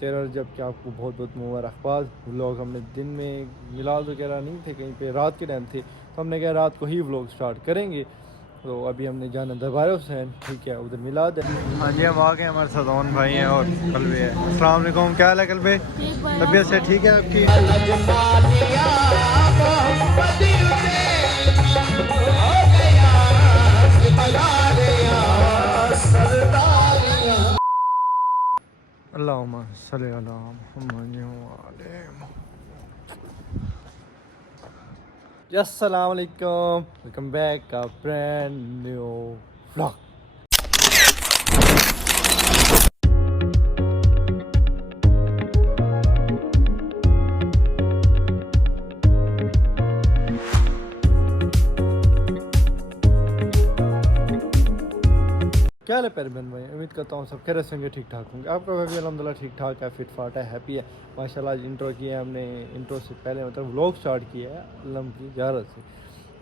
13 रजब के आपको बहुत बहुत मुबारकबाद। व्लॉग हमने दिन में मिलाद वगैरह नहीं थे, कहीं पे रात के टाइम थे, तो हमने कहा रात को ही व्लॉग स्टार्ट करेंगे। तो अभी हमने जाना दरबार हुसैन, ठीक है, उधर मिलाद है। हाँ जी, हम आ गए, हमारे साथ ओन भाई हैं और कलबे है। अस्सलाम वालेकुम, क्या हाल है कलबे? तबीयत से ठीक है आपकी? अल्लाहुम्मा सल्ली अला मुहम्मद व अला अस्सलाम वालेकुम, वेलकम बैक का ब्रांड न्यू व्लॉग। क्या हाल है पैरबन भाई? उम्मीद करता हूँ सब खैर से होंगे, ठीक ठाक होंगे। आपका भाई भी अल्हम्दुलिल्लाह ठीक ठाक है, फिट फाट है, हैप्पी है माशाल्लाह। आज इंट्रो किया है हमने, इंट्रो से पहले मतलब व्लॉग स्टार्ट किया है अल्लाह की इजाज़त से।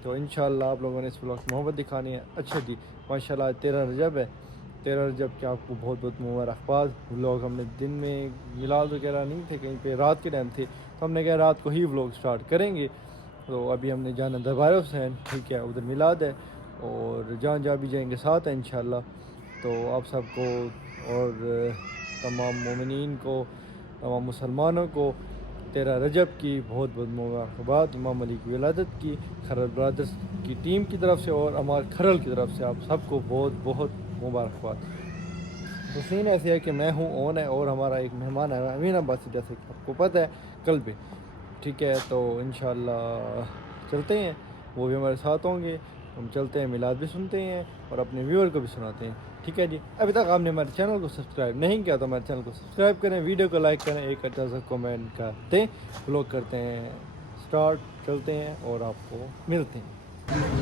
तो इंशाल्लाह आप लोगों ने इस व्लॉग में मोहब्बत दिखानी है। अच्छा जी, माशाल्लाह 13 रजब है। 13 रजब के आपको बहुत बहुत मुबारकबाद। व्लॉग हमने दिन में मिलाद वगैरह नहीं थे, कहीं पे रात के टाइम थे, तो हमने कहा रात को ही व्लॉग स्टार्ट करेंगे। तो अभी हमने जाना दरबार हुसैन, ठीक है, उधर मिलाद है और जहाँ जहाँ भी जाएंगे साथ है इंशाल्लाह। तो आप सबको और तमाम मोमिनीन को, तमाम मुसलमानों को 13 रजब की बहुत बहुत मुबारकबाद। इमाम अली की विलादत की खरल ब्रदर्स की टीम की तरफ से और अमार खरल की तरफ से आप सबको बहुत बहुत मुबारकबाद। तो सीन ऐसे है कि मैं हूँ, ओन है और हमारा एक मेहमान है अमीन अब्बासी, जैसे कि आपको पता है, कल भी, ठीक है। तो इंशाल्लाह चलते हैं, वो भी हमारे साथ होंगे। हम चलते हैं, मिलाद भी सुनते हैं और अपने व्यूअर को भी सुनाते हैं, ठीक है जी। अभी तक आपने हमारे चैनल को सब्सक्राइब नहीं किया तो हमारे चैनल को सब्सक्राइब करें, वीडियो को लाइक करें, एक अच्छा सा कमेंट कर दें। व्लॉग करते हैं स्टार्ट, चलते हैं और आपको मिलते हैं।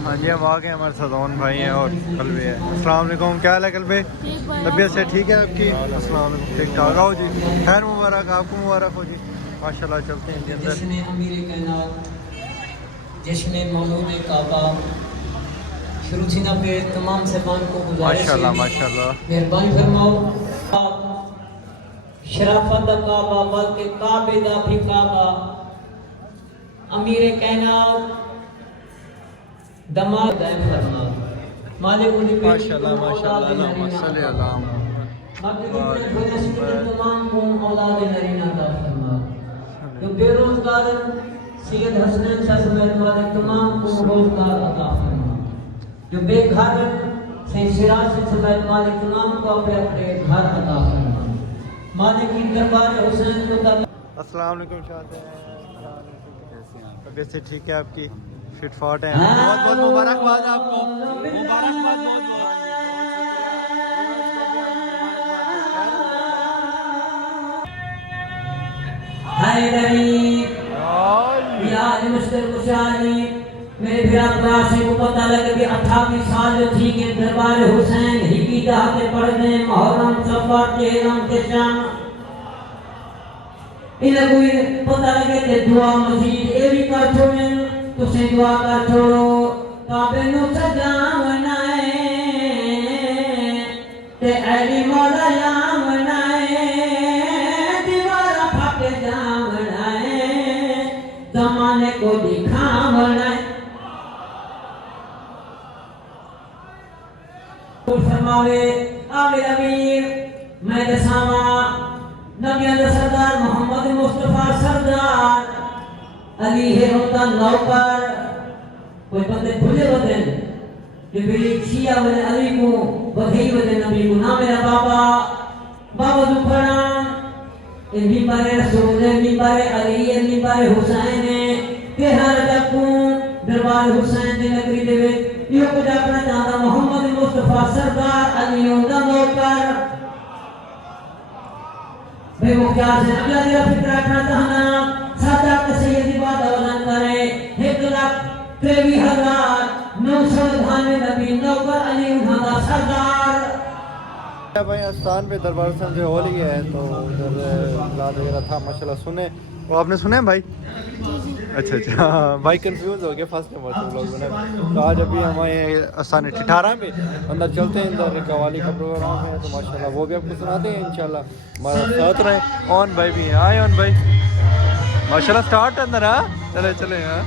हाँ जी, हम आ गए, हमारे साथ ओन भाई हैं और कलबे है। अस्सलाम वालेकुम, क्या हाल है कलबे? तबीयत से ठीक है आपकी? अस्सलाम वालेकुम, ठीक ठाक। आओ जी, खैर मुबारक, आपको मुबारक हो जी माशाल्लाह। चलते हैं अंदर। जश्न अमीर कायनात, जश्न मौलूद काबा शुरू थी ना पे तमाम साहबान को गुजारिश है माशाल्लाह माशाल्लाह, मेहरबानी फरमाओ। शराफत दा काबा बल्कि काबे दा भी काबा, अमीर कायनात दमाद दायम फरमा, मालिक उन्हीं पे माशाल्लाह माशाल्लाह, अल्लाहुम्मा सल्ली अला तमाम को औलाद नरीना अता फरमा। जो बेरोजगार सैयद हसनैन शाह समेत वाले तमाम को रोजगार अता फरमा। जो बेघर से सिराज से समेत वाले तमाम को अपने अपने घर अता फरमा। मालिक की दरबार हुसैन को अस्सलाम वालेकुम शाह, तबीयत से ठीक है आपकी? फिट फाट है? बहुत बहुत मुबारकबाद आपको, मुबारकबाद बहुत बहुत। हाय गरीब यार मुश्किल कुशाली मेरे फिर आपसे को पता लगे कि 28 साल जो थी के दरबार हुसैन ही की दहाते पढ़ने मुहर्रम सफर के रम के शाम इन्हें कोई पता लगे कि दुआ मस्जिद ए भी कर छोड़े तो से दुआ कर छोड़ो काबे नु सजावना है ते अली मौला यामना है दीवार फाटे जावना है जमाने को दिखावना है। फरमावे आमिर अमीर मैं दसावा नबियों का सरदार मोहम्मद मुस्तफा सरदार अली है होता नौकर। कोई बंदे भूले होते हैं कि भी शिया वाले अली को बधाई वाले नबी को ना मेरा बाबा जुफरान इन मिंबारे रसूल मिंबारे अली मिंबारे हुसैन के हर तकू दरबार हुसैन की नगरी दे यो को अपना दादा मोहम्मद मुस्तफा सरदार अली होता नौकर बे मुख्तार से अल्लाह तेरा फिक्र रखना चाहना सादा के सैयदी बात अवलन करे 1,23,998 नबी नौकर अली उन्हां सरदार। भाई स्थान पे दरबार हुसैन से होली है तो उधर मिलाद वगैरह था माशाल्लाह, सुने वो आपने सुना है भाई? अच्छा अच्छा, हाँ भाई कंफ्यूज हो गया फर्स्ट टाइम व्लॉग बना। तो आज अभी हमारे आसान 18 में अंदर चलते हैं, अंदर कवाली का प्रोग्राम है तो माशाल्लाह वो भी आपको सुनाते हैं इंशाल्लाह, हमारा साथ रहे। ऑन भाई भी हैं, आए ऑन भाई माशाल्लाह स्टार्ट अंदर। हाँ चले चले। हाँ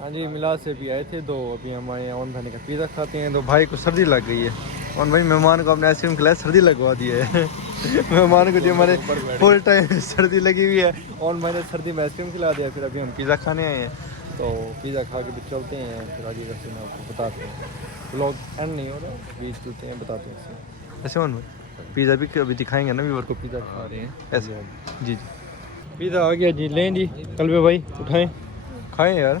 हाँ जी, मिलाद से भी आए थे दो, अभी हमारे यहाँ ओन भाई का पिज़्ज़ा खाते हैं। तो भाई को सर्दी लग गई है, ओन भाई मेहमान को अपने आइसक्रीम खिलाया, सर्दी लगवा दी है। मेहमान को जो हमारे फुल टाइम सर्दी लगी हुई है, ओन भाई ने सर्दी में आइसक्रीम खिला दिया। फिर अभी हम पिज़्ज़ा खाने आए हैं, तो पिज़्ज़ा खा के भी चलते हैं। फिर आगे वैसे मैं आपको बताते हैं, ब्लॉग एंड नहीं हो रहा, बीच चलते हैं बताते हैं। ऐसे ओन भाई पिज़्ज़ा भी अभी दिखाएंगे ना, व्यूअर को पिज़्ज़ा खा रहे हैं ऐसे। जी जी पिज़्ज़ा आ गया जी, लें जी कलबे भाई, उठाएँ खाएँ यार,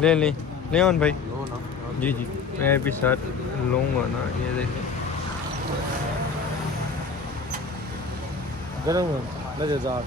ले लें ले ऑन भाई। जी जी मैं भी साथ लूँगा ना, ये देखें गरम मज़ेदार।